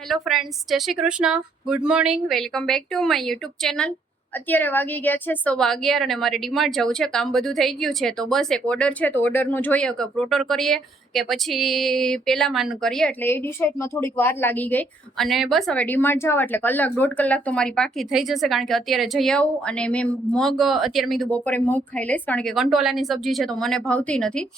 Hello friends Jai Shri Krishna good morning welcome back to my YouTube channel અત્યારે વાગી ગયા છે સવા અગિયાર અને મારે ડીમાર્ટ જવું છે, કામ બધું થઈ ગયું છે, તો બસ એક ઓર્ડર છે, તો ઓર્ડરનું જોઈએ કે પ્રોટર કરીએ કે પછી પેલામાં કરીએ, એટલે એ ડિસાઇડમાં થોડીક વાર લાગી ગઈ. અને બસ હવે ડીમાર્ટ જાવ, એટલે કલાક, દોઢ કલાક તો મારી પાકી થઈ જશે, કારણ કે અત્યારે જઈ આવું અને મેં મગ, અત્યારે મેં બપોરે મગ ખાઈ લઈશ, કારણ કે કંટોલાની સબ્જી છે, તો મને ભાવતી નથી.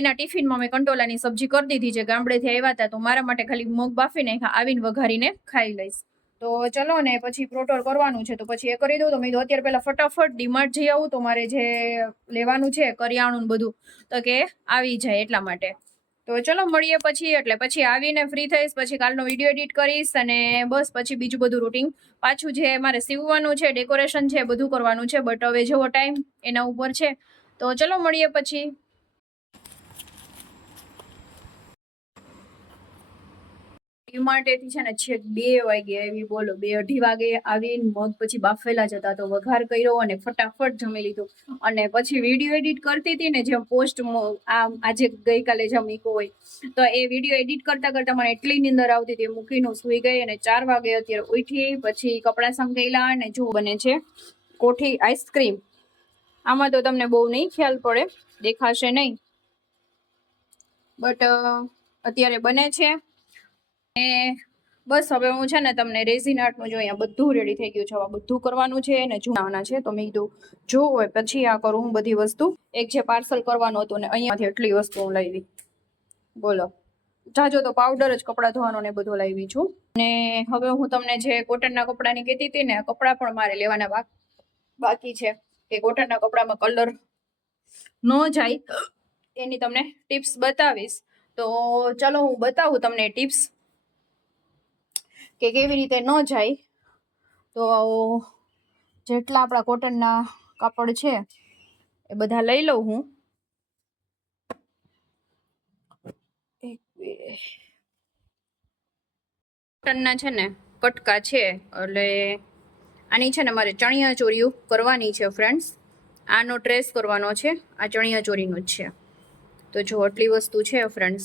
એના ટિફિનમાં મેં કંટોલાની સબ્જી કરી દીધી છે, ગામડેથી આવ્યા હતા, તો મારા માટે ખાલી મગ બાફીને આવીને વઘારીને ખાઈ લઈશ. તો ચલો ને પછી પ્રોટોર કરવાનું છે તો પછી એ કરી દઉં તો મેં અત્યારે પહેલાં ફટાફટ ડીમાર્ટ જઈ આવું તો મારે જે લેવાનું છે કરિયાણું બધું તો કે આવી જાય એટલા માટે. તો ચલો મળીએ પછી એટલે પછી આવીને ફ્રી થઈશ, પછી કાલનો વીડિયો એડિટ કરીશ અને બસ પછી બીજું બધું રૂટિન પાછું જે મારે સીવવાનું છે ડેકોરેશન છે, બધું કરવાનું છે બટ હવે જેવો ટાઈમ એના ઉપર છે. તો ચલો મળીએ પછી. ડીમાર્ટેથી છે ને છેક બે વાગે આવી બોલો, બે અઢી વાગે આવીને મગ પછી બાફેલા જતા તો વઘાર કર્યો અને ફટાફટ જમી લીધું. અને પછી વીડિયો એડિટ કરતી હતી ને જેમ પોસ્ટ આ આજે ગઈકાલે જેમ હોય, તો એ વીડિયો એડિટ કરતા કરતા મને એટલી નીંદર આવતી હતી, મૂકીને સુઈ ગઈ અને ચાર વાગે અત્યારે ઉઠી પછી કપડાં સંકેલા અને જો બને છે કોઠી આઈસ્ક્રીમ. આમાં તો તમને બહુ નહીં ખ્યાલ પડે, દેખાશે નહીં. બટ અત્યારે બને છે. ને બસ હવે હું છે ને તમને રેઝિન આર્ટનું જો અહીંયા બધું રેડી થઈ ગયું છે. હવે બધું કરવાનું છે ને જોવાના છે, તો મેં કીધું જો હોય પછી આ કરું હું બધી વસ્તુ. એક જે પાર્સલ કરવાનું હતું ને અહીંયાથી એટલી વસ્તુ હું લાવી. બોલો. જાજો તો પાવડર જ કપડાં ધોવાનો ને બધું લાવી છું. ને હવે હું તમને જે કોટનના કપડાની કહેતી હતી ને કપડાં પણ મારે લેવાના બાકી છે. કે કોટનના કપડામાં કલર ન જાય. એની તમને ટિપ્સ બતાવીશ. તો ચલો હું બતાવું તમને ટિપ્સ કે કેવી રીતે ન જાય, તો જેટલા આપણા કોટનના કાપડ છે, એ બધા લઈ લઉં હું. કોટનના છે ને, કટકા છે, એટલે આની છે ને મારે ચણિયા ચોરીઓ કરવાની છે ફ્રેન્ડ્સ આનો ટ્રેસ કરવાનો છે, આ ચણિયા ચોરીનો જ છે. તો જો આટલી વસ્તુ છે ફ્રેન્ડ્સ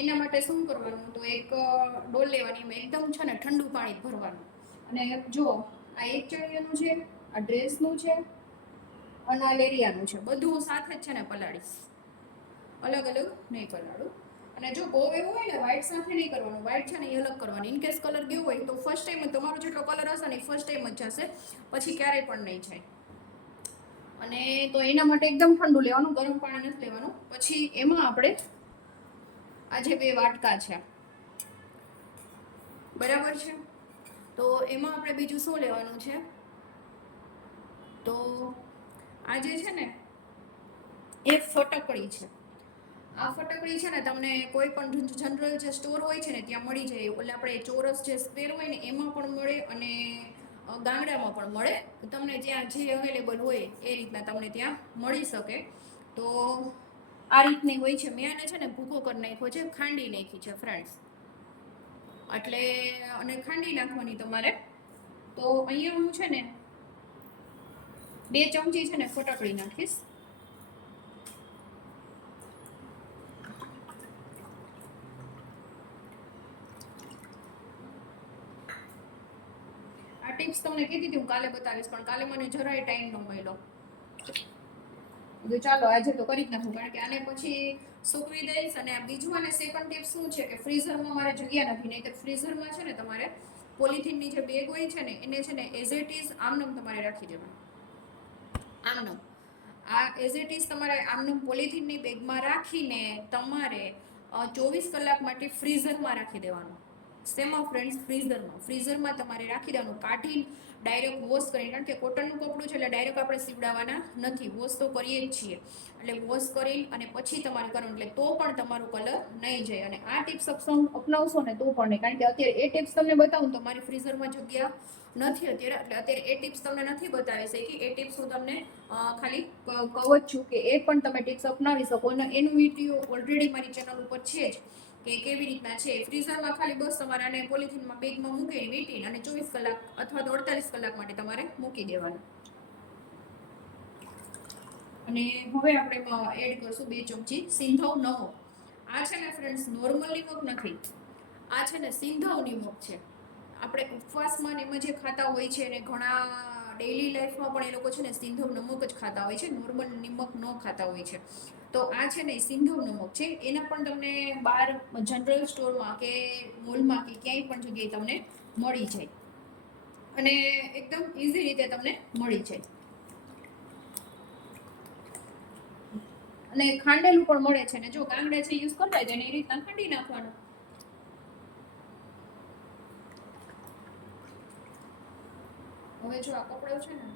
એના માટે શું કરવાનું? તો એક ડોલ લેવાની, એમાં એકદમ છે ને ઠંડુ પાણી ભરવાનું. અને જો, આ એક ચણિયાનું છે, આ ડ્રેસનું છે, અને આ લેરિયાનું છે. બધું સાથે જ છે ને પલાળીશ અલગ અલગ નહીં પલાળું. અને જો બહુ એવું હોય ને વ્હાઇટ સાથે નહીં કરવાનું. વ્હાઇટ છે ને એ અલગ કરવાનું. ઇન કેસ કલર ગયો હોય, તો ફર્સ્ટ ટાઈમ તમારો જેટલો કલર હશે ને ફર્સ્ટ ટાઈમ જ જશે. પછી ક્યારેય પણ નહીં જાય. અને તો એના માટે એકદમ ઠંડુ લેવાનું, ગરમ પાણી નથી લેવાનું. પછી એમાં આપણે આ જે બે વાટકા છે. બરાબર છે? તો એમાં આપણે બીજું શું લેવાનું છે? તો આ જે છે ને એ ફટકડી છે. આ ફટકડી છે ને તમને કોઈ પણ જનરલ જે સ્ટોર હોય છે ને ત્યાં મળી જાય. એટલે આપણે ચોરસ જે સ્પેર હોય ને એમાં પણ મળે અને ગામડામાં પણ મળે. તમને જ્યાં જે અવેલેબલ હોય એ રીતના તમને ત્યાં મળી શકે. તો આ રીતની હોય છે. મેં આને છે ને ભૂકો કરી નાખ્યો છે, ખાંડી નાખી છે ફ્રેન્ડ્સ. એટલે અને ખાંડી નાખવાની તમારે. તો અહીંયા હું છે ને બે ચમચી છે ને ફટકડી નાખીશ. આ ટિપ્સ તમને કીધી હતી, હું કાલે બતાવીશ, પણ કાલે મને જરાય ટાઈમ ન મળ્યો. તો ચાલો, આજે તો કરી જ નાખું, કારણ કે આને પછી સૂકવી દઈશ અને બીજું અને સેકન્ડ ટિપ શું છે કે ફ્રીઝરમાં મારે જગ્યા નથી નહીં તો ફ્રીઝરમાં છે ને તમારે પોલિથીનની જે બેગ હોય છે ને, એને છે ને એઝ ઇટ ઇઝ આમનમ તમારે રાખી દેવાનું. આમનમ આ એઝ ઇટ ઇઝ તમારે આમનમ પોલિથીનની બેગમાં રાખીને તમારે ચોવીસ કલાક માટે ફ્રીઝરમાં રાખી દેવાનું. શેમાં ફ્રેન્ડ્સ ફ્રીઝરમાં ફ્રીઝરમાં તમારે રાખી દેવાનું. કાઢી ડાયરેક્ટ વોશ કરીને, કારણ કે કોટનનું કપડું છે એટલે ડાયરેક્ટ આપણે સીવડાવવાના નથી. વોશ તો કરીએ જ છીએ. એટલે વોશ કરી અને પછી તમારે કરવાનું. એટલે તો પણ તમારો કલર નહીં જાય. અને આ ટિપ્સ અપનાવશો ને તો પણ નહીં. કારણ કે અત્યારે એ ટિપ્સ તમને બતાવું તો મારી ફ્રીઝરમાં જગ્યા નથી અત્યારે. એટલે અત્યારે એ ટિપ્સ તમને નથી બતાવી શકી એ ટિપ્સ હું તમને ખાલી કહું જ છું કે એ પણ તમે ટિપ્સ અપનાવી શકો. અને એનું વીડિયો ઓલરેડી મારી ચેનલ ઉપર છે જ. કે કેવી રીતના છે? ફ્રીઝરમાં ખાલી બસ તમારે પોલિથીનમાં બેગમાં મૂકીને વીંટીને અને ચોવીસ કલાક અથવા તો અડતાલીસ કલાક માટે તમારે મૂકી દેવાનું. અને હવે આપણે એડ કરશું બે ચમચી સિંધવ નવો આ છે ને ફ્રેન્ડ્સ નોર્મલ નિમક નથી. આ છે ને સિંધવ નિમક છે. આપણે ઉપવાસમાં ને એમાં જે ખાતા હોય છે ને ઘણા ડેઈલી લાઈફમાં પણ એ લોકો છે ને સિંધવ નમક જ ખાતા હોય છે. નોર્મલ નિમક ન ખાતા હોય છે. તો આ છે ને સિંધુ નમક છે. એના પણ તમને બહાર જનરલ સ્ટોરમાં કે મોલમાં કે ક્યાંય પણ જગ્યાએ તમને મળી જાય. અને એકદમ ઇઝી રીતે તમને મળી જાય. અને ખાંડેલું પણ મળે છે ને. જો ગાંગડા છે યુઝ કરતા હોય તો એને એ રીતના ખાંડી નાખવાનું. હવે જો આ કપડાં છે ને?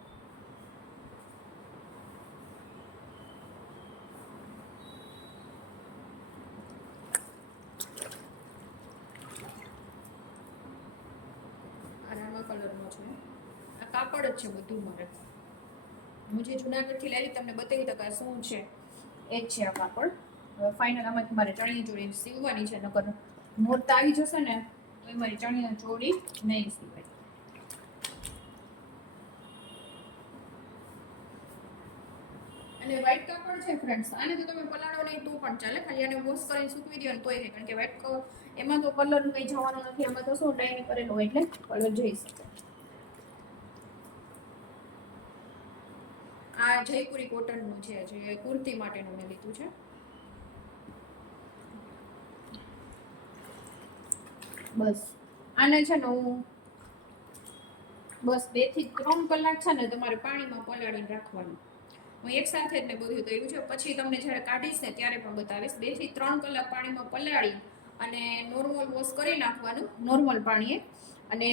આ રામા કલરનો છે. આ કાપડ જ છે બધું મારે. હું જે જુનાગઢથી લાવી તમને બતાવી તો શું છે? એ જ છે આ કાપડ. ફાઇનલ આમાંથી મારે ચણિયા ચોળી સીવવાની છે, નકર મોરતા આવી જશે ને, તો એ મારી ચણિયા ચોળી નહીં સીવાય. અને વ્હાઈટ કાપડ છે ફ્રેન્ડ્સ આને તો તમે પલાળો નહીં, તો પણ ચાલે. ખાલી આને વોશ કરીને સૂકવી દો ને તોય નહીં. કારણ કે વ્હાઈટ એમાં તો કલર કંઈ જવાનો નથી. આમાં તો શું ડાયને કરેલો એટલે કલર જઈ શકે. આ જયપુરી કોટનનું છે જે કુર્તી માટેનું મેં લીધું છે. બસ. આને છે ને હું બસ બેથી ત્રણ કલાક છે ને તમારે પાણીમાં પલાળીને રાખવાનું. હું એક સાથે જ મેં બધું કર્યું છે. પછી તમને જ્યારે કાઢીશ ને ત્યારે પણ બતાવીશ. બેથી ત્રણ કલાક પાણીમાં પલાળી અને નોર્મલ વોશ કરી નાખવાનું. નોર્મલ પાણીએ. અને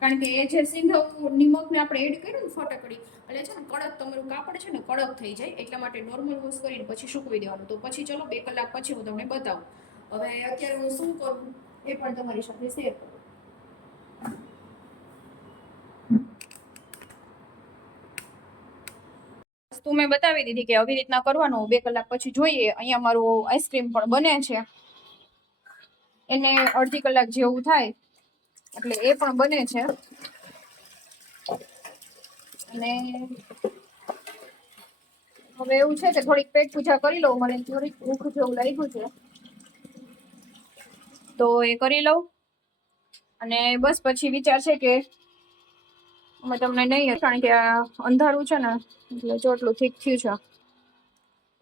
કારણ કે એ જે સિંધવ નિમકને આપણે એડ કર્યું ને ફટકડી, એટલે છે ને કડક તમારું કાપડ છે ને કડક થઈ જાય. એટલા માટે નોર્મલ વોશ કરીને પછી સૂકવી દેવાનું. તો પછી ચલો બે કલાક પછી હું તમને બતાવું. હવે અત્યારે હું શું કરું એ પણ તમારી સાથે શેર કરું. વસ્તુ મેં બતાવી દીધી કે આવી રીતના કરવાનું. બે કલાક પછી જોઈએ. અહીંયા મારું આઈસ્ક્રીમ પણ બને છે. એને અડધી કલાક જેવું થાય. એટલે એ પણ બને છે. અને હવે એવું છે કે થોડીક પેટ પૂજા કરી લઉં. મને થોડીક ભૂખ જેવું લાગ્યું છે. તો એ કરી લઉં. અને બસ પછી વિચાર છે કે અમે તમને નહીં કારણ કે અંધારું છે ને, એટલે જો એટલું ઠીક થયું છે.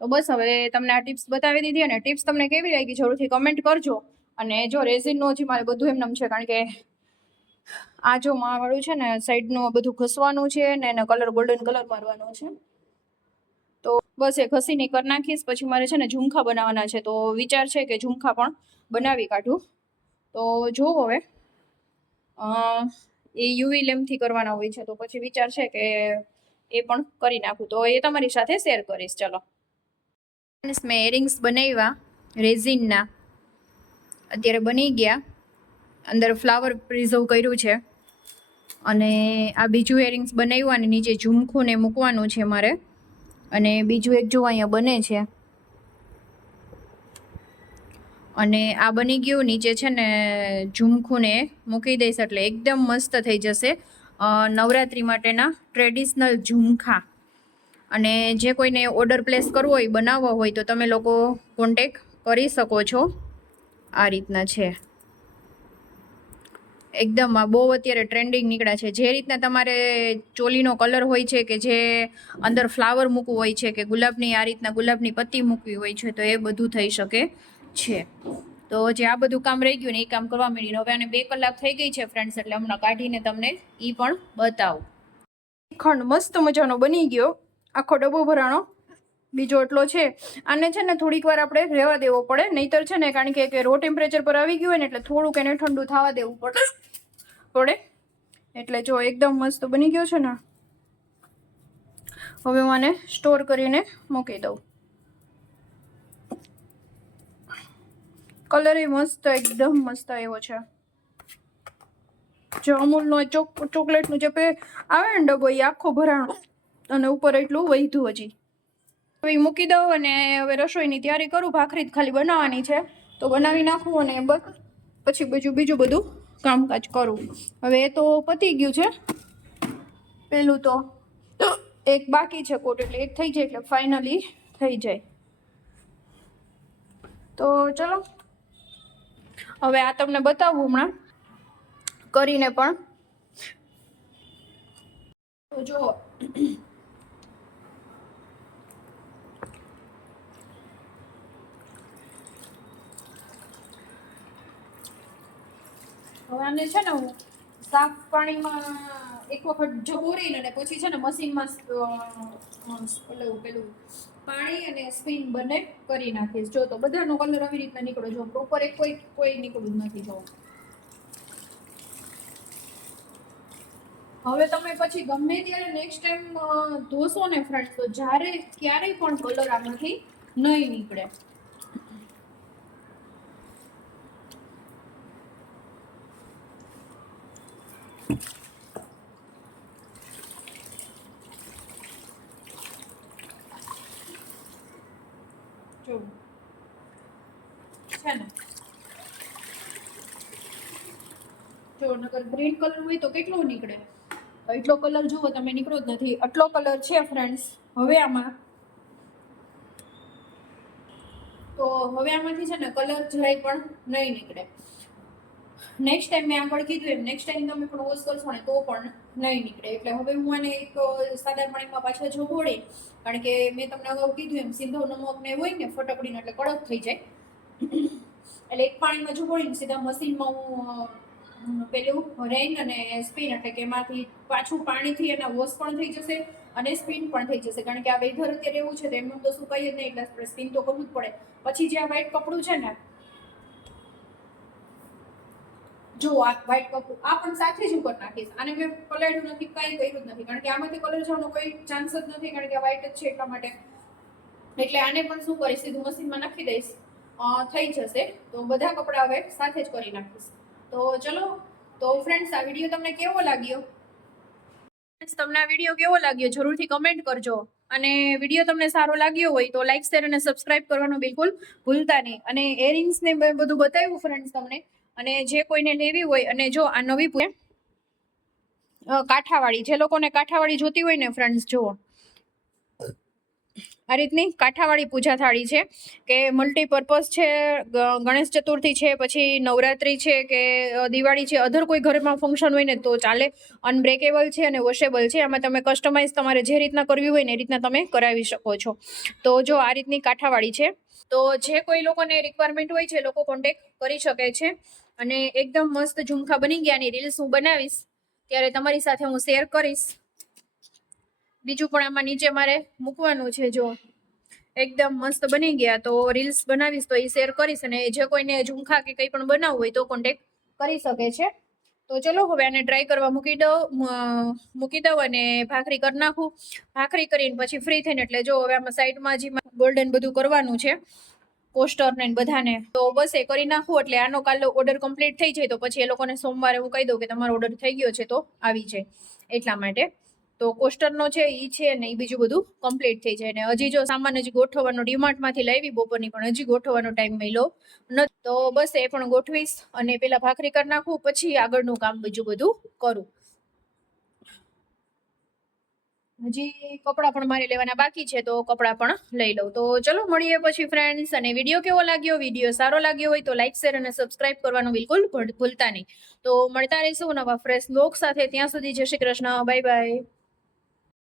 તો બસ હવે તમને આ ટિપ્સ બતાવી દીધી અને ટિપ્સ તમને કેવી લાગી જરૂરથી કમેન્ટ કરજો. અને જો રેઝિનનું હજી મારે બધું એમનેમ છે, કારણ કે આ જો માવાળું છે ને સાઈડનું બધું ઘસવાનું છે ને, એનો કલર ગોલ્ડન કલર મારવાનો છે. તો બસ એ ઘસીને કરી નાખીશ. પછી મારે છે ને ઝુમખા બનાવવાના છે, તો વિચાર છે કે ઝુમખા પણ બનાવી કાઢું. તો જો હવે. એ યુવી લેમ્પથી કરવાના હોય છે, તો પછી વિચાર છે કે એ પણ કરી નાખું. તો એ તમારી સાથે શેર કરીશ. ચલો. મેં એરિંગ્સ બનાવ્યા, રેઝિનના. અત્યારે બની ગયા. અંદર ફ્લાવર પ્રિઝર્વ કર્યું છે. અને આ બીજું એરિંગ્સ બનાવ્યું અને નીચે ઝુમખું ને મૂકવાનું છે મારે. અને બીજું એક જો અહીંયા બને છે. અને આ બની ગયું નીચે છે ને ઝુમખુને મૂકી દઈશ એટલે એકદમ મસ્ત થઈ જશે નવરાત્રિ માટેના ટ્રેડિશનલ ઝુમખા. અને જે કોઈને ઓર્ડર પ્લેસ કરવો હોય, બનાવવો હોય, તો તમે લોકો કોન્ટેક કરી શકો છો. આ રીતના છે. એકદમ આ બહુ અત્યારે ટ્રેન્ડિંગ નીકળ્યા છે. જે રીતના તમારે ચોલીનો કલર હોય છે કે જે અંદર ફ્લાવર મૂકવું હોય છે કે ગુલાબની, આ રીતના ગુલાબની પત્તી મૂકવી હોય છે, તો એ બધું થઈ શકે. છે. તો જે આ બધું કામ રહી ગયું ને એ કામ કરવા માંડીને હવે આને બે કલાક થઈ ગઈ છે ફ્રેન્ડ્સ એટલે હમણાં કાઢીને તમને એ પણ બતાવું. ખંડ મસ્ત મજાનો બની ગયો. આખો ડબ્બો ભરાણો. બીજો એટલો છે. આને છે ને થોડીક વાર આપણે રહેવા દેવો પડે. નહીતર છે ને કારણ કે રો ટેમ્પરેચર પર આવી ગયું હોય ને એટલે થોડુંક એને ઠંડુ થવા દેવું પડે. પડે? એટલે જો એકદમ મસ્ત બની ગયો છે ને. હવે હું આને સ્ટોર કરીને મૂકી દઉં. કલર એ મસ્ત, એકદમ મસ્ત એવો છે. જે અમૂલનો ચોક, ચોકલેટનું જે આવે ને ડબ્બો, એ આખો ભરાણો. અને ઉપર એટલું વધ્યું હજી. ઈ મૂકી દઉં અને હવે રસોઈની તૈયારી કરું, ભાખરી જ ખાલી બનાવવાની છે. તો બનાવી નાખું અને બસ. પછી બીજું બીજું બધું કામકાજ કરું. હવે એ તો પતી ગયું છે. પેલું તો એક બાકી છે કોટ, એટલે એક થઈ જાય, એટલે ફાઇનલી થઈ જાય. તો ચલો. હવે આ તમને બતાવું હમણાં. કરીને પણ. જો હવે આને છે ને હું સાફ પાણીમાં એક વખત જબોરીને અને પછી છે ને મશીનમાં પેલું પેલું પાણી અને સ્પિન બંને કરી નાખીશ. જો તો બધાનો કલર આવી રીતના નીકળો. જો પ્રોપર એક કોઈ કોઈ નીકળ્યું નથી, જો. હવે તમે પછી ગમે ત્યારે નેક્સ્ટ ટાઈમ ધોશો ને ફ્રેન્ડ તો જ્યારે ક્યારેય પણ કલર આમાંથી નહીં નીકળે. જો. છે ને? જો નગર ગ્રીન કલર હોય તો કેટલો નીકળે? એટલો કલર જુઓ, તમે નીકળો જ નથી. આટલો કલર છે ફ્રેન્ડ્સ હવે આમાં. તો હવે આમાંથી છે ને કલર જરાય પણ નહીં નીકળે. નેક્સ્ટ ટાઈમ મેં આગળ કીધું એમ નેક્સ્ટ ટાઈમ તમે પણ વોશ કરશો ને તો પણ નહીં નીકળે. એટલે હવે હું આને એક સાદા પાણીમાં પાછા જોબોડી કારણ કે મેં તમને અગાઉ કીધું એમ, સીધો નમક ને હોય ને ફટકડીને એટલે કડક થઈ જાય. એટલે એક પાણીમાં જોબોડીને સીધા મશીનમાં હું પેલું રેન અને સ્પિન એટલે કે એમાંથી પાછું પાણીથી એના વોશ પણ થઈ જશે અને સ્પિન પણ થઈ જશે. કારણ કે આ વેધર અત્યારે એવું છે, તો એમનું તો સુકાઈ જ નહીં, એટલે સ્પિન તો કરવું જ પડે. પછી જે આ વ્હાઈટ કપડું છે ને જો આ વ્હાઈટ કપડું આ પણ સાથે જ ઉપર નાખીશ. આને મેં પલાળ્યું નથી, કંઈ કર્યું જ નથી. કારણ કે આમાંથી કલર જવાનો કોઈ ચાન્સ જ નથી, કારણ કે વ્હાઈટ જ છે એટલા માટે. એટલે આને પણ શું કરીશ, સીધું મશીનમાં નાખી દઈશ. થઈ જશે. તો બધા કપડાં હવે સાથે જ કરી નાખીશ. તો ચલો, તો ફ્રેન્ડ્સ આ વીડિયો તમને કેવો લાગ્યો? તમને આ વીડિયો કેવો લાગ્યો? જરૂરથી કમેન્ટ કરજો. અને વીડિયો તમને સારો લાગ્યો હોય તો લાઇક શેર અને સબસ્ક્રાઇબ કરવાનું બિલકુલ ભૂલતા નહીં. અને એરિંગ્સ ને બધું બતાવ્યું ફ્રેન્ડ્સ તમને. અને જે કોઈને લેવી હોય અને જો આ નવી પૂ- અ, કાંઠાવાળી. જે લોકોને કાંઠાવાળી જોતી હોય ને ફ્રેન્ડ્સ જુઓ. આ રીતની કાંઠાવાળી પૂજા થાળી છે કે મલ્ટીપર્પઝ છે ગણેશ ચતુર્થી છે પછી નવરાત્રી છે કે દિવાળી છે અધર કોઈ ઘરમાં ફંક્શન હોય ને તો ચાલે. અનબ્રેકેબલ છે અને વોશેબલ છે. આમાં તમે કસ્ટમાઇઝ તમારે જે રીતના કરવી હોય ને એ રીતના તમે કરાવી શકો છો. તો જો આ રીતની કાંઠાવાળી છે. તો જે કોઈ લોકોને રિક્વાયરમેન્ટ હોય છે લોકો કોન્ટેક્ટ કરી શકે છે. અને એકદમ મસ્ત ઝુમખા બની ગયા ની રીલ્સ હું બનાવીશ. ત્યારે તમારી સાથે હું શેર કરીશ. બીજું પણ આમાં નીચે મારે મૂકવાનું છે જો. એકદમ મસ્ત બની ગયા. તો રીલ્સ બનાવીશ તો એ શેર કરીશ અને જે કોઈને ઝુમખા કે કંઈ પણ બનાવવું હોય તો કોન્ટેક્ટ કરી શકે છે. તો ચલો હવે આને ટ્રાય કરવા મૂકી દઉં મૂકી દઉં અને ભાખરી કરી નાખું. ભાખરી કરીને પછી ફ્રી થઈને એટલે જો હવે આમાં સાઈડમાં જે ગોલ્ડન બધું કરવાનું છે પોસ્ટર ને બધાને. તો બસ એ કરી નાખું, એટલે આનો કાલ ઓર્ડર કમ્પ્લીટ થઈ જાય તો પછી એ લોકોને સોમવારે હું કહી દઉં કે તમારો ઓર્ડર થઈ ગયો છે તો આવી જાય. એટલા માટે. તો કોસ્ટરનો છે એ છે ને એ બીજું બધું કમ્પ્લીટ થઈ જાય. ને હજી જો સામાન હજી ગોઠવવાનો ડીમાર્ટમાંથી લાવી બપોરની, પણ હજી ગોઠવવાનો ટાઈમ મળ્યો ન તો બસ એ પણ ગોઠવીશ અને પેલા ભાખરી કરી નાખું, પછી આગળનું કામ બીજું બધું કરું. હજી કપડાં પણ મારે લેવાના બાકી છે, તો કપડાં પણ લઈ લઉં. તો ચલો, મળીએ પછી ફ્રેન્ડ્સ અને વીડિયો કેવો લાગ્યો? વીડિયો સારો લાગ્યો હોય તો લાઇક શેર અને સબસ્ક્રાઇબ કરવાનું બિલકુલ ભૂલતા નહીં. તો મળતા રહીશું નવા ફ્રેશ લોક સાથે. ત્યાં સુધી જય શ્રી કૃષ્ણ. Bye bye